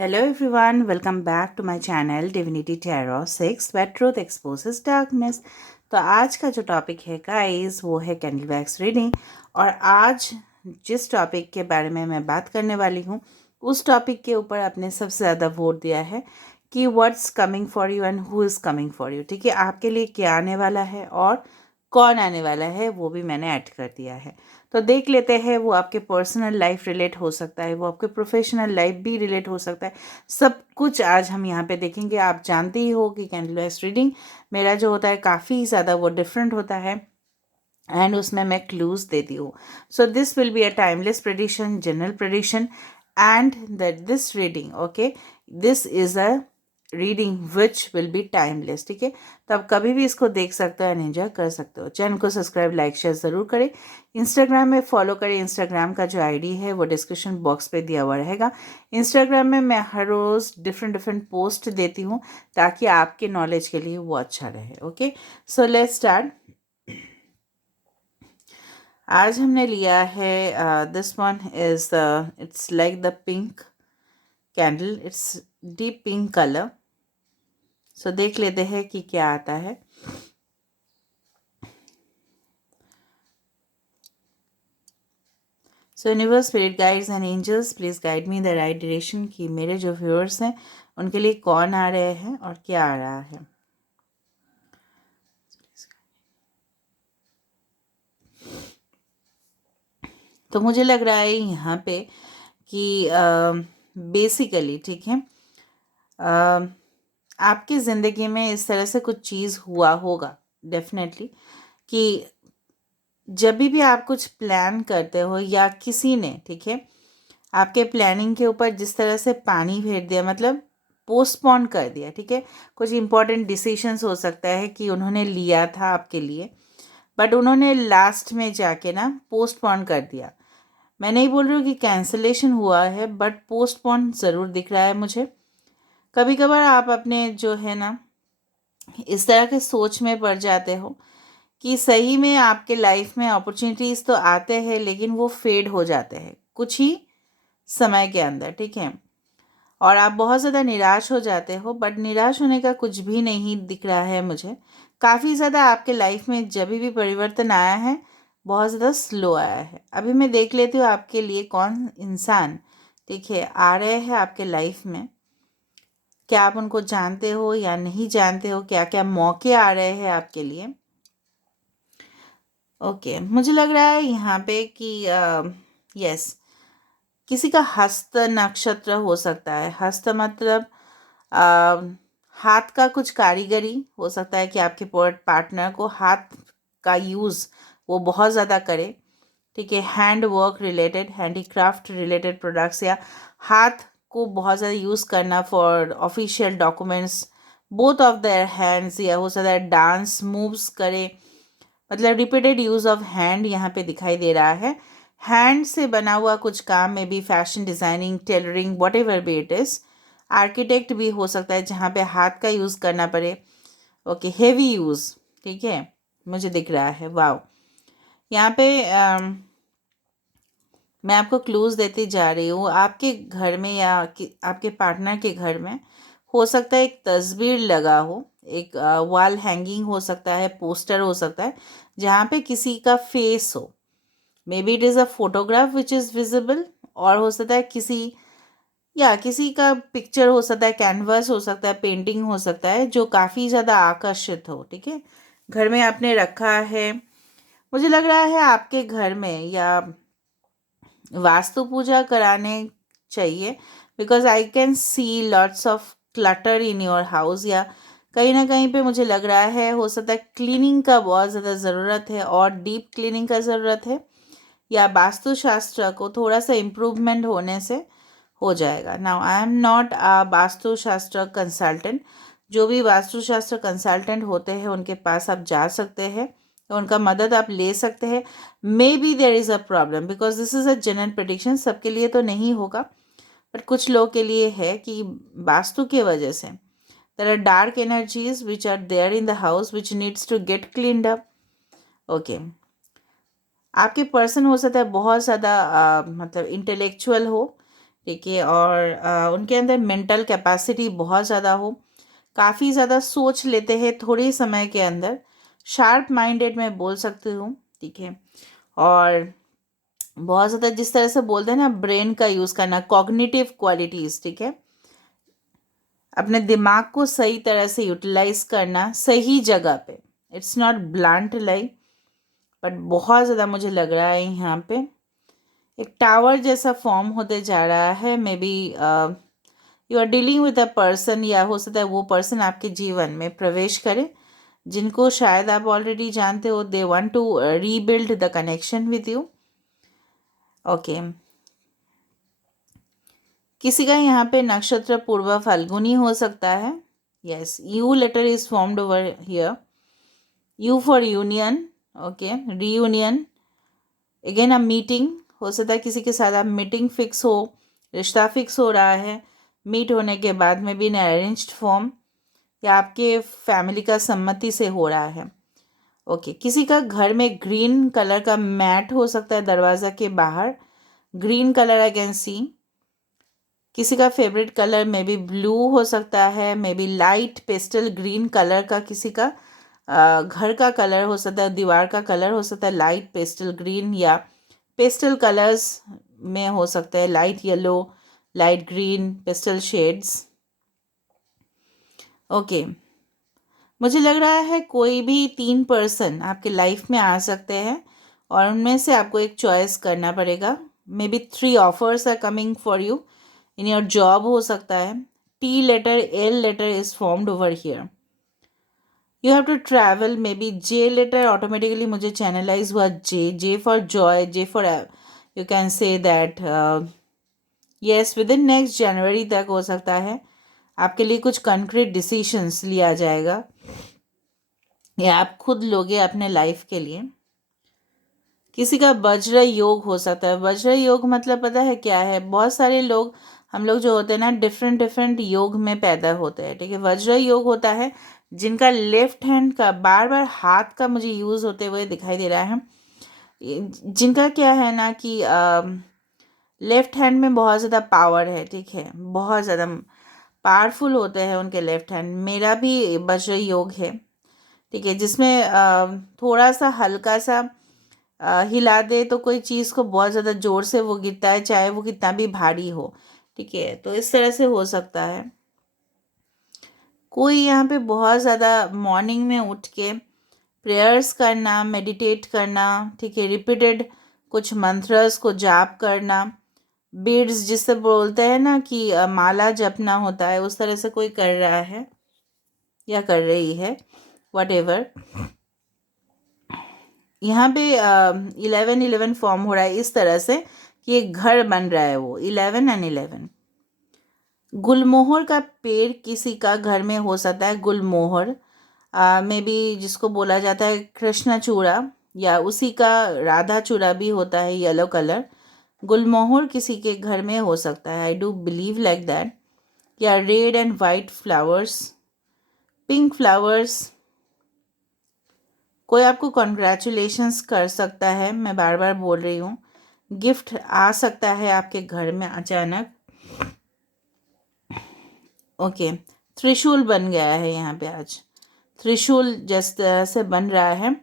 Hello everyone, welcome back to my channel Divinity Tarot 6 where truth exposes darkness। तो आज का जो topic है गाइस वो है कैंडल वैक्स रीडिंग। और आज जिस टॉपिक के बारे में मैं बात करने वाली हूँ उस टॉपिक के ऊपर आपने सबसे ज़्यादा वोट दिया है कि what's coming for you and who is coming for you. ठीक है, आपके लिए क्या आने वाला है और कौन आने वाला है वो भी मैंने ऐड कर दिया है। तो देख लेते हैं, वो आपके पर्सनल लाइफ रिलेट हो सकता है, वो आपके प्रोफेशनल लाइफ भी रिलेट हो सकता है। सब कुछ आज हम यहाँ पे देखेंगे। आप जानते ही हो कि कैंडल वैक्स रीडिंग मेरा जो होता है काफ़ी ज़्यादा वो डिफरेंट होता है एंड उसमें मैं क्लूज देती हूँ। So this will be a timeless prediction, general prediction and that this reading okay, this is a reading which will be timeless. ठीक है, तो आप कभी भी इसको देख सकते हो एंड एंजॉय कर सकते हो। चैनल को सब्सक्राइब, लाइक, शेयर ज़रूर करें। इंस्टाग्राम में फॉलो करें। इंस्टाग्राम का जो आईडी है वो डिस्क्रिप्शन बॉक्स पे दिया हुआ रहेगा। इंस्टाग्राम में मैं हर रोज़ डिफरेंट डिफरेंट पोस्ट देती हूँ ताकि आपके नॉलेज के लिए वो अच्छा रहे। Okay, so let's start. आज हमने लिया है this one is it's like the pink candle, it's deep pink colour. So देख लेते हैं कि क्या आता है। So universe, spirit guides and angels, please guide me the right direction कि मेरे जो व्यूअर्स हैं उनके लिए कौन आ रहे हैं और क्या आ रहा है। तो मुझे लग रहा है यहाँ पे कि बेसिकली ठीक है, आपकी ज़िंदगी में इस तरह से कुछ चीज़ हुआ होगा डेफिनेटली कि जब भी आप कुछ प्लान करते हो या किसी ने, ठीक है, आपके प्लानिंग के ऊपर जिस तरह से पानी फेर दिया, मतलब पोस्टपोन कर दिया। ठीक है, कुछ इंपॉर्टेंट डिसीशंस हो सकता है कि उन्होंने लिया था आपके लिए बट उन्होंने लास्ट में जाके ना पोस्टपोन कर दिया। मैं नहीं बोल रही हूँ कि कैंसलेशन हुआ है बट पोस्टपोन ज़रूर दिख रहा है मुझे। कभी कभार आप अपने जो है ना इस तरह के सोच में पड़ जाते हो कि सही में आपके लाइफ में अपॉर्चुनिटीज़ तो आते हैं लेकिन वो फेड हो जाते हैं कुछ ही समय के अंदर। ठीक है, और आप बहुत ज़्यादा निराश हो जाते हो बट निराश होने का कुछ भी नहीं दिख रहा है मुझे। काफ़ी ज़्यादा आपके लाइफ में जब भी परिवर्तन आया है बहुत ज़्यादा स्लो आया है। अभी मैं देख लेती हूँ आपके लिए कौन इंसान, ठीक है, आ रहे हैं आपके लाइफ में। क्या आप उनको जानते हो या नहीं जानते हो, क्या क्या मौके आ रहे हैं आपके लिए। ओके, मुझे लग रहा है यहाँ पे कि यस, किसी का हस्त नक्षत्र हो सकता है। हस्त मतलब अ, हाथ का कुछ कारीगरी हो सकता है कि आपके पार्टनर को हाथ का यूज़ वो बहुत ज़्यादा करे। ठीक है, hand work related, handicraft related products या हाथ को बहुत ज़्यादा यूज़ करना for official documents, both of their hands, या हो सकता है डांस मूव्स करे। मतलब रिपीटेड यूज़ ऑफ हैंड यहाँ पे दिखाई दे रहा है। हैंड से बना हुआ कुछ काम में भी fashion designing, tailoring, what ever be it is. Architect भी हो सकता है जहाँ पे हाथ का यूज़ करना पड़े। ओके, हेवी यूज़, ठीक है, मुझे दिख रहा है। वाव, यहाँ पे मैं आपको क्लूज़ देती जा रही हूँ। आपके घर में या आपके पार्टनर के घर में हो सकता है एक तस्वीर लगा हो, एक वॉल हैंगिंग हो सकता है, पोस्टर हो सकता है जहाँ पे किसी का फेस हो। May be it is a photograph which is visible, और हो सकता है किसी का पिक्चर हो सकता है, कैनवस हो सकता है, पेंटिंग हो सकता है जो काफ़ी ज़्यादा आकर्षित हो। ठीक है, घर में आपने रखा है। मुझे लग रहा है आपके घर में या वास्तु पूजा कराने चाहिए because I can see lots of clutter in your house. या कहीं ना कहीं पे मुझे लग रहा है हो सकता है क्लीनिंग का बहुत ज़्यादा ज़रूरत है और डीप क्लीनिंग का ज़रूरत है, या वास्तुशास्त्र को थोड़ा सा इम्प्रूवमेंट होने से हो जाएगा। Now I am not a Vastushastra consultant. जो भी वास्तुशास्त्र कंसल्टेंट होते हैं उनके पास आप जा सकते हैं, तो उनका मदद आप ले सकते हैं। May be there is a problem because this is a general prediction, सबके लिए तो नहीं होगा बट कुछ लोगों के लिए है कि वास्तु की वजह से there are dark energies which are there in the house which needs to get cleaned up. Okay, आपके पर्सन हो सकता है बहुत ज़्यादा मतलब इंटेलेक्चुअल हो ठीक है, और उनके अंदर मेंटल कैपेसिटी बहुत ज़्यादा हो, काफ़ी ज़्यादा सोच लेते हैं थोड़े समय के अंदर, शार्प माइंडेड मैं बोल सकती हूँ। ठीक है, और बहुत ज़्यादा जिस तरह से बोलते हैं ना, ब्रेन का यूज़ करना, कॉग्निटिव क्वालिटीज़। ठीक है, अपने दिमाग को सही तरह से यूटिलाइज करना सही जगह पे। It's not blunt like, but बहुत ज़्यादा मुझे लग रहा है यहाँ पे एक टावर जैसा फॉर्म होते जा रहा है। Maybe you are dealing with a person, या हो सकता है वो पर्सन आपके जीवन में प्रवेश करे जिनको शायद आप ऑलरेडी जानते हो। They want to rebuild the connection with you. Okay, किसी का यहाँ पे नक्षत्र पूर्व फाल्गुनी हो सकता है। Yes, you later is formed over here, you for union. Okay, reunion, again a meeting. हो सकता है किसी के साथ आप मीटिंग फिक्स हो, रिश्ता फिक्स हो रहा है, मीट होने के बाद में भी इन अरेंज्ड फॉर्म, या आपके फैमिली का सम्मति से हो रहा है। ओके, किसी का घर में ग्रीन कलर का मैट हो सकता है दरवाज़ा के बाहर, green colour I can see. किसी का favourite colour may be blue हो सकता है, may be light pastel green colour का किसी का घर का कलर हो सकता है, दीवार का कलर हो सकता है लाइट पेस्टल ग्रीन, या पेस्टल कलर्स में हो सकता है light yellow, light green, pastel shades. Okay, मुझे लग रहा है कोई भी 3 पर्सन आपके लाइफ में आ सकते हैं, और उनमें से आपको एक चॉइस करना पड़ेगा। Maybe 3 offers are coming for you in your job हो सकता है। T letter, L letter is formed over here. You have to travel, maybe J letter automatically मुझे चैनलाइज हुआ, J for joy, J for you can say that yes within next जनवरी तक हो सकता है आपके लिए कुछ कंक्रीट डिसीशंस लिया जाएगा, या आप खुद लोगे अपने लाइफ के लिए। किसी का वज्र योग हो सकता है। वज्र योग मतलब पता है क्या है? बहुत सारे लोग, हम लोग जो होते हैं ना, डिफरेंट डिफरेंट योग में पैदा होते हैं। ठीक है, वज्र योग होता है जिनका लेफ्ट हैंड का बार बार हाथ का मुझे यूज़ होते हुए दिखाई दे रहा है। जिनका क्या है ना कि लेफ्ट हैंड में बहुत ज़्यादा पावर है। ठीक है, बहुत ज़्यादा पावरफुल होते हैं उनके लेफ्ट हैंड। मेरा भी वज्र योग है। ठीक है, जिसमें थोड़ा सा हल्का सा हिला दे तो कोई चीज़ को बहुत ज़्यादा ज़ोर से वो गिरता है, चाहे वो कितना भी भारी हो। ठीक है, तो इस तरह से हो सकता है। कोई यहाँ पे बहुत ज़्यादा मॉर्निंग में उठ के प्रेयर्स करना, मेडिटेट करना, ठीक है, रिपीटेड कुछ मंत्रस को जाप करना, बीड्स जिससे बोलते हैं ना कि माला जपना होता है, उस तरह से कोई कर रहा है या कर रही है, वट एवर। यहाँ पे 11-11 फॉर्म हो रहा है इस तरह से कि एक घर बन रहा है, वो 11 एंड 11। गुलमोहर का पेड़ किसी का घर में हो सकता है। गुलमोहर में भी जिसको बोला जाता है कृष्णचूड़ा, या उसी का राधा चूड़ा भी होता है, येलो कलर। गुलमोहर किसी के घर में हो सकता है, I do believe like that. या red and white flowers, pink flowers. कोई आपको कॉन्ग्रेचुलेशंस कर सकता है, मैं बार बार बोल रही हूँ। गिफ्ट आ सकता है आपके घर में अचानक। ओके, त्रिशूल बन गया है यहाँ पे आज। त्रिशूल जिस तरह से बन रहा है,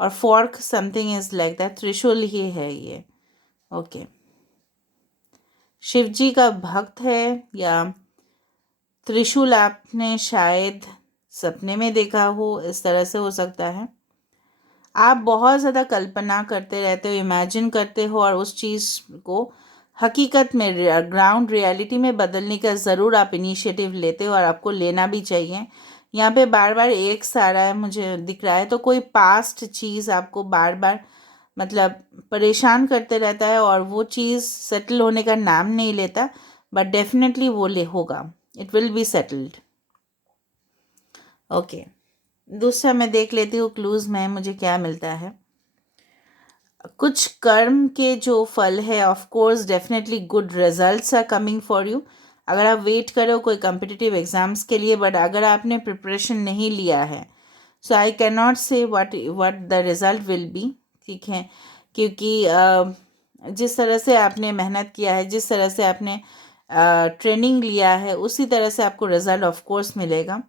और fork something is like that, त्रिशूल ही है ये। ओके, शिव जी का भक्त है, या त्रिशूल आपने शायद सपने में देखा हो, इस तरह से हो सकता है। आप बहुत ज़्यादा कल्पना करते रहते हो, इमेजिन करते हो, और उस चीज़ को हकीकत में ग्राउंड रियलिटी में बदलने का ज़रूर आप इनिशिएटिव लेते हो, और आपको लेना भी चाहिए। यहाँ पे बार बार एक सारा है मुझे दिख रहा है, तो कोई पास्ट चीज़ आपको बार बार मतलब परेशान करते रहता है, और वो चीज़ सेटल होने का नाम नहीं लेता, बट डेफिनेटली वो ले होगा, it will be settled. Okay, दूसरा मैं देख लेती हूँ क्लूज़ में मुझे क्या मिलता है। कुछ कर्म के जो फल है, of course definitely good results are coming for you. अगर आप वेट करो कोई कम्पिटिटिव एग्जाम्स के लिए, बट अगर आपने प्रिपरेशन नहीं लिया है, सो आई कैन नॉट से what the result will be. ठीक है, क्योंकि जिस तरह से आपने मेहनत किया है, जिस तरह से आपने ट्रेनिंग लिया है, उसी तरह से आपको रिजल्ट ऑफ कोर्स मिलेगा।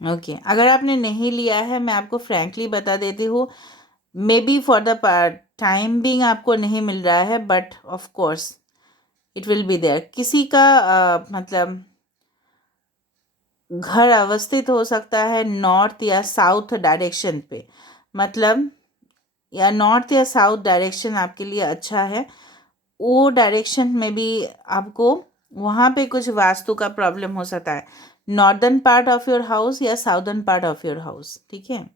ओके अगर आपने नहीं लिया है, मैं आपको फ्रैंकली बता देती हूँ, maybe for the time being आपको नहीं मिल रहा है, but of course it will be there. किसी का मतलब घर अवस्थित हो सकता है नॉर्थ या साउथ डायरेक्शन पे, मतलब या नॉर्थ या साउथ डायरेक्शन आपके लिए अच्छा है। वो डायरेक्शन में भी आपको वहाँ पे कुछ वास्तु का प्रॉब्लम हो सकता है, northern part of your house या southern part of your house, ठीक है।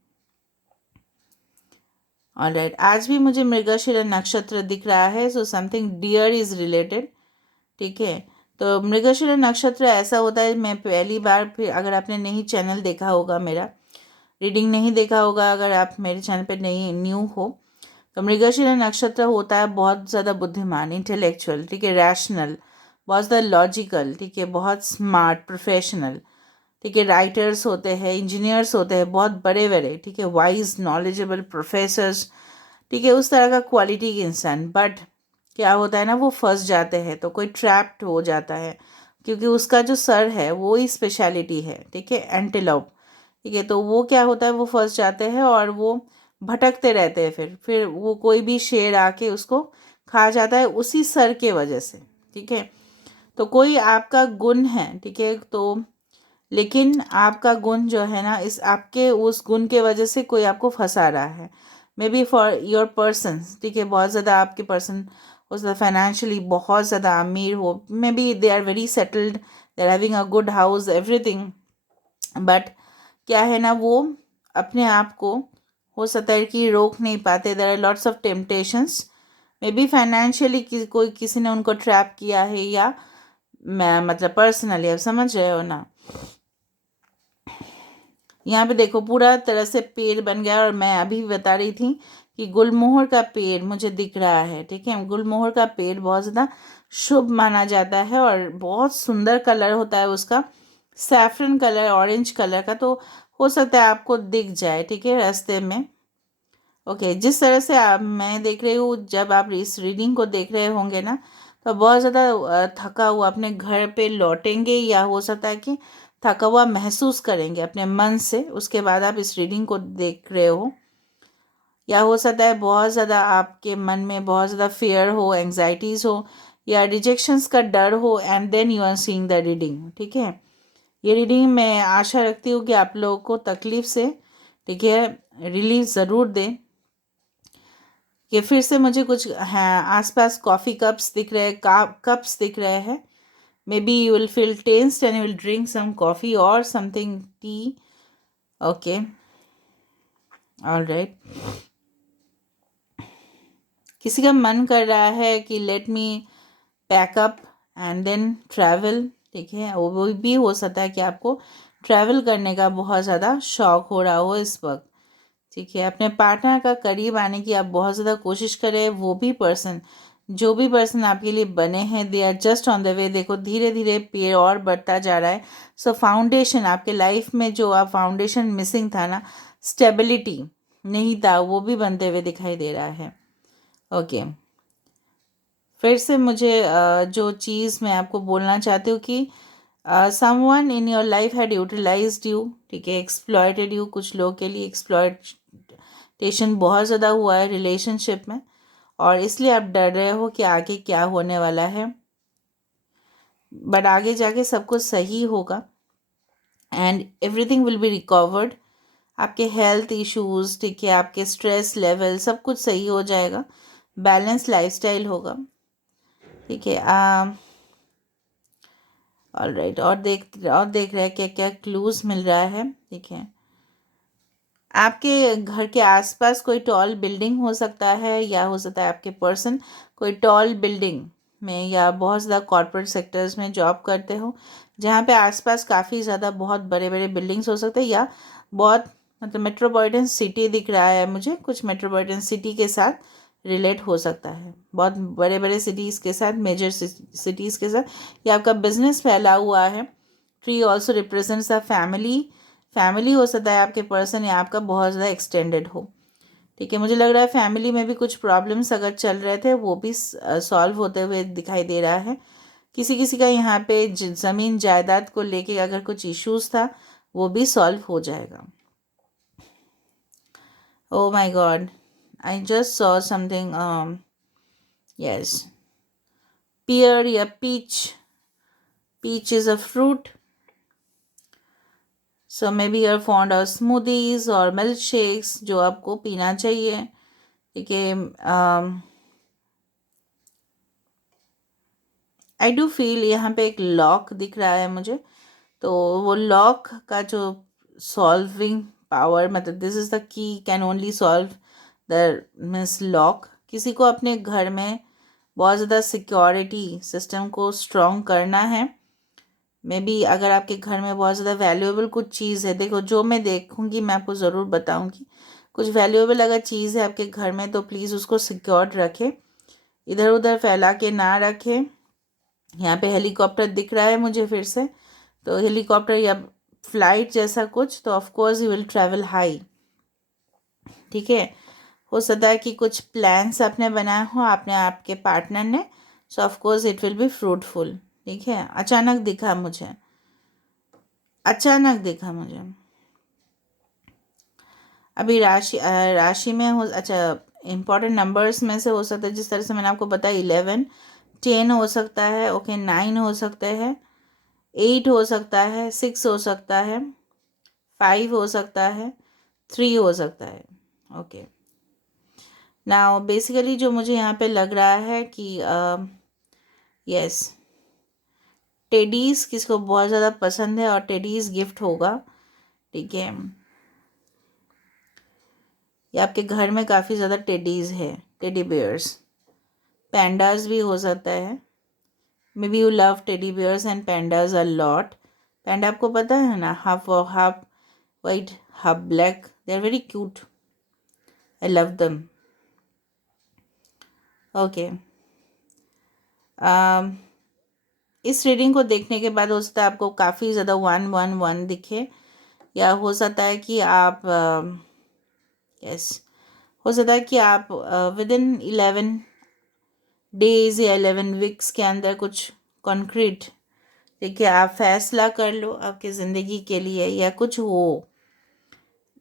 ऑलराइट, आज भी मुझे मृगशिरा नक्षत्र दिख रहा है, so something there is related, ठीक है। तो मृगशिरा नक्षत्र ऐसा होता है, मैं पहली बार, फिर अगर आपने नहीं चैनल देखा होगा, मेरा रीडिंग नहीं देखा होगा, अगर आप मेरे चैनल पे नहीं न्यू हो, तो मृगशिरा नक्षत्र होता है बहुत ज़्यादा बुद्धिमान, इंटेलेक्चुअल, ठीक है, रैशनल, बहुत ज़्यादा लॉजिकल, ठीक है, बहुत स्मार्ट, प्रोफेशनल, ठीक है, राइटर्स होते हैं, इंजीनियर्स होते हैं, बहुत बड़े बड़े, ठीक है, वाइज नॉलेजेबल प्रोफेसर्स, ठीक है, उस तरह का क्वालिटी के इंसान। बट क्या होता है ना, वो फंस जाते हैं, तो कोई ट्रैप्ड हो जाता है, क्योंकि उसका जो सर है वो ही स्पेशलिटी है, ठीक है, एंटीलोप, ठीक है। तो वो क्या होता है, वो फंस जाते हैं और वो भटकते रहते हैं, फिर वो कोई भी शेर आके उसको खा जाता है उसी सर के वजह से, ठीक है। तो कोई आपका गुण है, ठीक है, तो लेकिन आपका गुण जो है ना, इस आपके उस गुण के वजह से कोई आपको फंसा रहा है, maybe for your person, ठीक है, बहुत ज़्यादा आपके पर्सन हो सकता फाइनेंशियली बहुत ज़्यादा अमीर हो, maybe they are very settled, they are having a good house everything, but क्या है ना, वो अपने आप को हो सकता है कि रोक नहीं पाते, there are lots of temptations, maybe financially कोई किसी ने उनको ट्रैप किया है, या मैं मतलब पर्सनली, आप समझ रहे हो ना। यहाँ पे देखो पूरा तरह से पेड़ बन गया, और मैं अभी बता रही थी कि गुलमोहर का पेड़ मुझे दिख रहा है, ठीक है, गुलमोहर का पेड़ बहुत ज़्यादा शुभ माना जाता है, और बहुत सुंदर कलर होता है उसका, सैफरन कलर, ऑरेंज कलर का, तो हो सकता है आपको दिख जाए, ठीक है, रास्ते में। ओके जिस तरह से मैं देख रही हूँ, जब आप इस रीडिंग को देख रहे होंगे ना, तो बहुत ज़्यादा थका हुआ अपने घर पे लौटेंगे, या हो सकता है कि थका हुआ महसूस करेंगे अपने मन से, उसके बाद आप इस रीडिंग को देख रहे हो। या हो सकता है बहुत ज़्यादा आपके मन में बहुत ज़्यादा फियर हो, एंग्जाइटीज़ हो, या रिजेक्शंस का डर हो, and then you are seeing the reading, ठीक है। ये रीडिंग मैं आशा रखती हूँ कि आप लोगों को तकलीफ़ से, ठीक है, रिलीफ ज़रूर दें। कि फिर से मुझे कुछ हाँ आसपास कॉफ़ी कप्स दिख रहे हैं, कप्स दिख रहे हैं, maybe you will feel tensed and you will drink some coffee और something tea. Okay all right, किसी का मन कर रहा है कि let me pack up and then travel, ठीक है, वो भी हो सकता है कि आपको ट्रैवल करने का बहुत ज़्यादा शौक हो रहा हो इस वक्त, ठीक है। अपने पार्टनर का करीब आने की आप बहुत ज़्यादा कोशिश करें, वो भी पर्सन, जो भी पर्सन आपके लिए बने हैं, they are just on the way, देखो धीरे धीरे पेड़ और बढ़ता जा रहा है। सो फाउंडेशन आपके लाइफ में जो आप फाउंडेशन मिसिंग था ना, स्टेबिलिटी नहीं था, वो भी बनते हुए दिखाई दे रहा है। ओके फिर से मुझे जो चीज़ मैं आपको बोलना चाहती हूँ कि someone in your life had utilized you, ठीक है, एक्सप्लॉयटेड यू, कुछ लोग के लिए एक्सप्लॉयटेशन बहुत ज़्यादा हुआ है रिलेशनशिप में, और इसलिए आप डर रहे हो कि आगे क्या होने वाला है, बट आगे जाके सब कुछ सही होगा, and everything will be recovered. आपके हेल्थ इश्यूज़, ठीक है, आपके स्ट्रेस लेवल सब कुछ सही हो जाएगा, बैलेंस लाइफस्टाइल होगा, ठीक है। ऑलराइट, और देख रहे हैं क्या क्या क्लूज मिल रहा है, ठीक है। आपके घर के आसपास कोई टॉल बिल्डिंग हो सकता है, या हो सकता है आपके पर्सन कोई टॉल बिल्डिंग में या बहुत ज़्यादा कॉर्पोरेट सेक्टर्स में जॉब करते हो, जहाँ पे आसपास काफ़ी ज़्यादा बहुत बड़े बड़े बिल्डिंग्स हो सकते हैं, या बहुत मतलब मेट्रोपॉलिटन सिटी दिख रहा है मुझे, कुछ मेट्रोपॉलिटन सिटी के साथ रिलेट हो सकता है, बहुत बड़े बड़े सिटीज़ के साथ, मेजर सिटीज़ के साथ, या आपका बिजनेस फैला हुआ है। Tree also represents the family, family हो सकता है आपके पर्सन या आपका बहुत ज़्यादा एक्सटेंडेड हो, ठीक है, मुझे लग रहा है फैमिली में भी कुछ प्रॉब्लम्स अगर चल रहे थे वो भी सॉल्व होते हुए दिखाई दे रहा है। किसी किसी का यहाँ पे ज़मीन जायदाद को लेके अगर कुछ इश्यूज था वो भी सॉल्व हो जाएगा। Oh my God, I just saw something, yes, pear या peach. Peach is a fruit, so maybe you're fond of smoothies और मिल्क शेक्स जो आपको पीना चाहिए। ठीक है, आई डू फील यहाँ पे एक लॉक दिख रहा है मुझे, तो वो लॉक का जो सॉल्विंग पावर, मतलब this is the key can only solve the miss lock. किसी को अपने घर में बहुत ज़्यादा सिक्योरिटी सिस्टम को स्ट्रॉन्ग करना है। मे बी अगर आपके घर में बहुत ज़्यादा वैल्यूएबल कुछ चीज़ है, देखो जो मैं देखूँगी मैं आपको ज़रूर बताऊँगी। कुछ वैल्यूएबल अगर चीज़ है आपके घर में तो प्लीज़ उसको सिक्योर्ड रखें, इधर उधर फैला के ना रखें। यहाँ पे हेलीकॉप्टर दिख रहा है मुझे फिर से, तो हेलीकॉप्टर या फ्लाइट जैसा कुछ, तो of course you will travel high. ठीक है, हो सकता है कि कुछ प्लान्स आपने बनाए हो आपने आपके पार्टनर ने, सो of course it will be fruitful. ठीक है, अचानक दिखा मुझे, अचानक दिखा मुझे। अभी राशि में हो, अच्छा, इम्पॉर्टेंट नंबर्स में से हो सकता है जिस तरह से मैंने आपको बताया 11, 10 हो सकता है, ओके, 9 हो सकते हैं, 8 हो सकता है, 6 हो सकता है, 5 हो सकता है, 3 हो सकता है। ओके, नाउ बेसिकली जो मुझे यहाँ पे लग रहा है कि यस, टेडीज़ किसको बहुत ज़्यादा पसंद है और टेडीज़ गिफ्ट होगा। ठीक है, ये आपके घर में काफ़ी ज़्यादा टेडीज़ है, टेडी बेयर्स, पैंडाज भी हो सकता है। Maybe you love teddy bears and pandas a lot. Panda आपको पता है ना, half white half black, they are very cute, I love them. Okay, इस रीडिंग को देखने के बाद हो सकता है आपको काफ़ी ज़्यादा 111 दिखे, या हो सकता है कि आप यस, हो सकता है कि आप विद इन 11 डेज या 11 वीक्स के अंदर कुछ कॉन्क्रीट, ठीक है, आप फैसला कर लो आपकी ज़िंदगी के लिए या कुछ हो।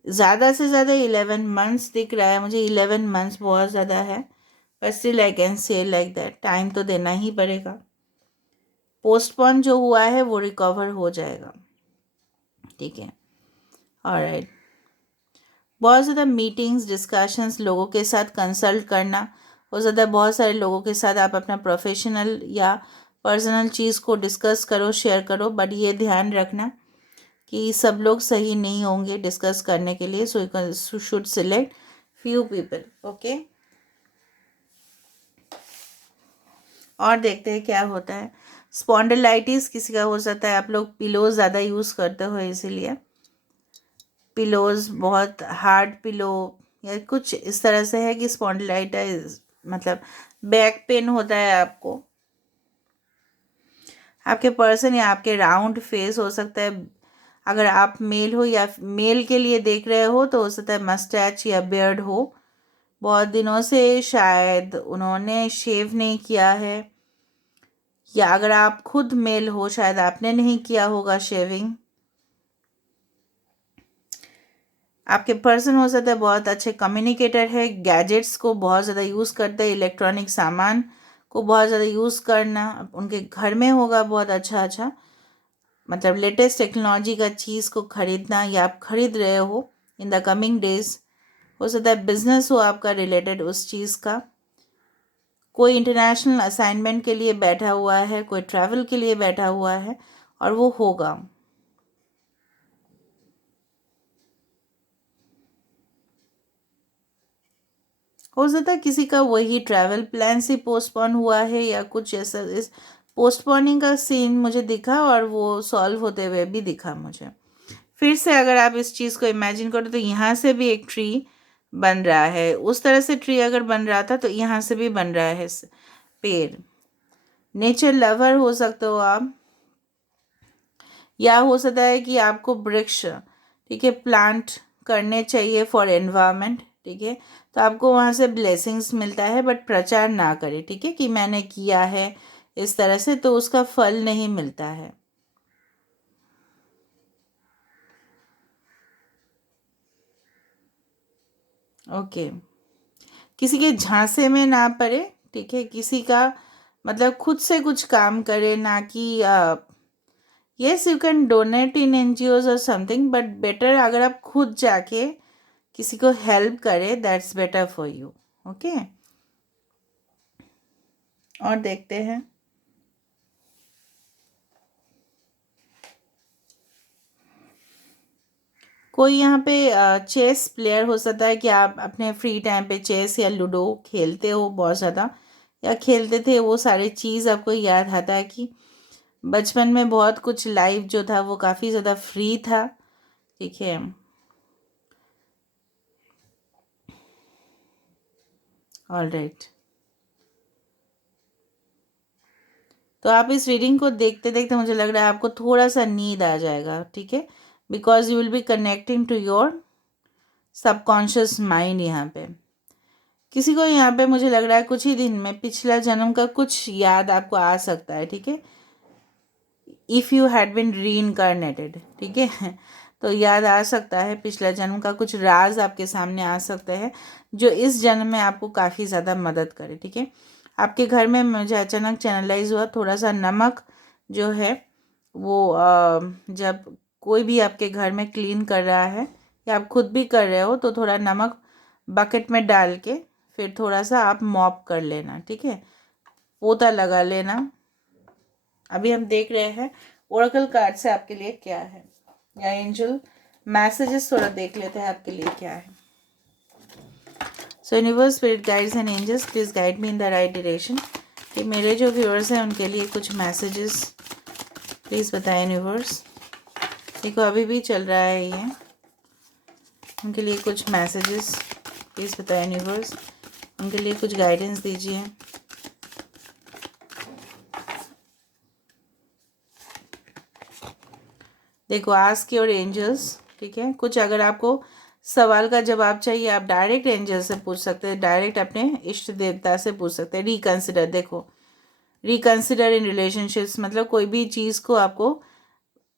ज़्यादा से ज़्यादा 11 मंथ्स दिख रहा है मुझे, 11 मंथ्स बहुत ज़्यादा है, पर still I can say like that, time तो देना ही पड़ेगा। पोस्टपोन जो हुआ है वो रिकवर हो जाएगा। ठीक है, ऑलराइट, बहुत ज़्यादा मीटिंग्स, डिस्कशंस, लोगों के साथ कंसल्ट करना हो सकता है, बहुत सारे लोगों के साथ आप अपना प्रोफेशनल या पर्सनल चीज़ को डिस्कस करो, शेयर करो, बट ये ध्यान रखना कि सब लोग सही नहीं होंगे डिस्कस करने के लिए, so you should select few people. Okay, और देखते हैं क्या होता है। स्पॉन्डिलाइटिस किसी का हो सकता है, आप लोग पिलो ज़्यादा यूज़ करते हो इसीलिए, पिलोज बहुत हार्ड पिलो या कुछ इस तरह से है कि स्पॉन्डिलाइटिस मतलब बैक पेन होता है आपको। आपके पर्सन या आपके राउंड फेस हो सकता है, अगर आप मेल हो या मेल के लिए देख रहे हो तो हो सकता है मस्टैच या बियर्ड हो, बहुत दिनों से शायद उन्होंने शेव नहीं किया है, या अगर आप खुद मेल हो शायद आपने नहीं किया होगा शेविंग। आपके पर्सन हो सकता है बहुत अच्छे कम्युनिकेटर है, गैजेट्स को बहुत ज़्यादा यूज़ करते हैं, इलेक्ट्रॉनिक सामान को बहुत ज़्यादा यूज़ करना उनके घर में होगा बहुत अच्छा अच्छा, मतलब लेटेस्ट टेक्नोलॉजी का चीज़ को ख़रीदना या आप ख़रीद रहे हो इन द कमिंग डेज। हो सकता है बिजनेस हो आपका रिलेटेड उस चीज़ का, कोई इंटरनेशनल असाइनमेंट के लिए बैठा हुआ है, कोई ट्रैवल के लिए बैठा हुआ है और वो होगा। हो सकता है किसी का वही ट्रैवल प्लान से पोस्टपोन हुआ है या कुछ ऐसा, इस पोस्टपोनिंग का सीन मुझे दिखा और वो सॉल्व होते हुए भी दिखा मुझे। फिर से अगर आप इस चीज़ को इमेजिन करो तो यहाँ से भी एक ट्री बन रहा है, उस तरह से ट्री अगर बन रहा था तो यहाँ से भी बन रहा है पेड़। नेचर लवर हो सकते हो आप, या हो सकता है कि आपको वृक्ष, ठीक है, प्लांट करने चाहिए फॉर एनवायरनमेंट। ठीक है। तो आपको वहाँ से ब्लेसिंग्स मिलता है, बट प्रचार ना करें, ठीक है, कि मैंने किया है इस तरह से, तो उसका फल नहीं मिलता है। ओके। किसी के झांसे में ना पड़े, ठीक है, किसी का मतलब खुद से कुछ काम करे, ना कि yes you can donate in NGOs और समथिंग, बट बेटर अगर आप खुद जाके किसी को हेल्प करे, that's better for you. Okay, और देखते हैं। कोई यहाँ पे चेस प्लेयर हो सकता है कि आप अपने फ्री टाइम पे चेस या लूडो खेलते हो बहुत ज़्यादा, या खेलते थे, वो सारी चीज़ आपको याद आता है कि बचपन में बहुत कुछ लाइफ जो था वो काफ़ी ज़्यादा फ्री था, ठीक है। All right. तो आप इस रीडिंग को देखते देखते मुझे लग रहा है आपको थोड़ा सा नींद आ जाएगा, ठीक है, because you will be connecting to your subconscious mind. यहाँ पे किसी को यहाँ पे मुझे लग रहा है कुछ ही दिन में पिछला जन्म का कुछ याद आपको आ सकता है, ठीक है, इफ़ यू हैड बिन री, ठीक है। तो याद आ सकता है, पिछला जन्म का कुछ राज आपके सामने आ सकते हैं जो इस जन्म में आपको काफ़ी ज़्यादा मदद करे, ठीक है। आपके घर में मुझे अचानक चैनलाइज हुआ थोड़ा सा नमक जो है वो जब कोई भी आपके घर में क्लीन कर रहा है या आप खुद भी कर रहे हो, तो थोड़ा नमक बकेट में डाल के फिर थोड़ा सा आप मॉप कर लेना, ठीक है, पोता लगा लेना। अभी हम देख रहे हैं ओरेकल कार्ड से आपके लिए क्या है, या एंजल मैसेजेस थोड़ा देख लेते हैं आपके लिए क्या है। So universe, spirit guides and angels, please guide me in the right direction. कि मेरे जो व्यूअर्स हैं उनके लिए कुछ मैसेजेस प्लीज़ बताएं यूनिवर्स। देखो अभी भी चल रहा है ये, उनके लिए कुछ मैसेजेस प्लीज़ बताएं यूनिवर्स, उनके लिए कुछ गाइडेंस दीजिए। देखो आस्क योर एंजल्स, ठीक है, कुछ अगर आपको सवाल का जवाब चाहिए आप डायरेक्ट एंजल से पूछ सकते हैं, डायरेक्ट अपने इष्ट देवता से पूछ सकते हैं। रिकंसिडर, देखो रिकंसिडर इन रिलेशनशिप्स, मतलब कोई भी चीज़ को आपको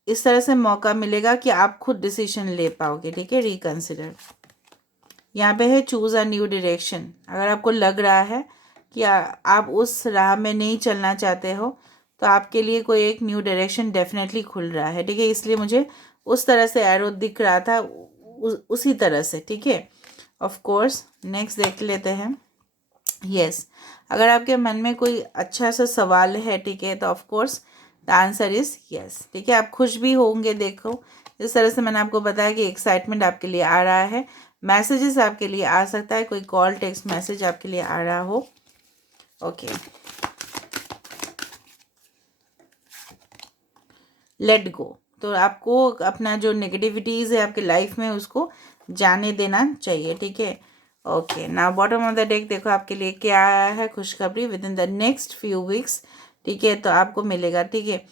इस तरह से मौका मिलेगा कि आप खुद डिसीजन ले पाओगे, ठीक है। रिकंसिडर यहाँ पे है चूज़ अ न्यू डायरेक्शन। अगर आपको लग रहा है कि आप उस राह में नहीं चलना चाहते हो, तो आपके लिए कोई एक न्यू डायरेक्शन डेफिनेटली खुल रहा है, ठीक है। इसलिए मुझे उस तरह से एरो दिख रहा था, उसी तरह से, ठीक है। ऑफ कोर्स नेक्स्ट देख लेते हैं। यस, अगर आपके मन में कोई अच्छा सा सवाल है, ठीक है, तो of course the answer is yes, ठीक है। आप खुश भी होंगे, देखो जिस तरह से मैंने आपको बताया कि एक्साइटमेंट आपके लिए आ रहा है, मैसेजेस आपके लिए आ सकता है, कोई कॉल टेक्स्ट मैसेज आपके लिए आ रहा हो। Okay, let go. तो आपको अपना जो नेगेटिविटीज़ है आपके लाइफ में उसको जाने देना चाहिए, ठीक है। Okay, now bottom of the deck देखो आपके लिए क्या आया है, खुशखबरी with in the next few weeks, ठीक है, तो आपको मिलेगा, ठीक है।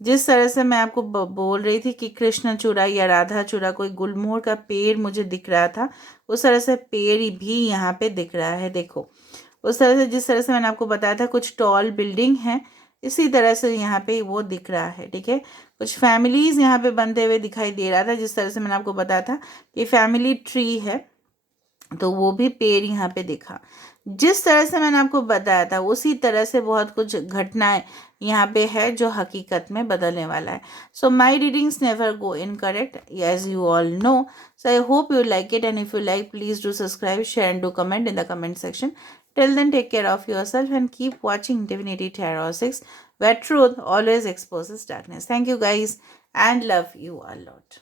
जिस तरह से मैं आपको बोल रही थी कि कृष्णचूड़ा या राधा चूड़ा कोई गुलमोहर का पेड़ मुझे दिख रहा था, उस तरह से पेड़ भी यहाँ पे दिख रहा है, देखो उस तरह से जिस तरह से मैंने आपको बताया था कुछ टॉल बिल्डिंग है, इसी तरह से यहाँ पे वो दिख रहा है, ठीक है। कुछ फैमिलीज यहाँ पे बनते हुए दिखाई दे रहा था, जिस तरह से मैंने आपको बताया था कि फैमिली ट्री है, तो वो भी पेड़ यहाँ पे दिखा। जिस तरह से मैंने आपको बताया था उसी तरह से बहुत कुछ घटनाएं यहाँ पे है जो हकीकत में बदलने वाला है। So my readings never go incorrect, as you all know. So I hope you like it, and if you like please do subscribe, share and do comment in the comment section. Till then, take care of yourself and keep watching Divinity Tarot 6, where truth always exposes darkness. Thank you guys and love you a lot.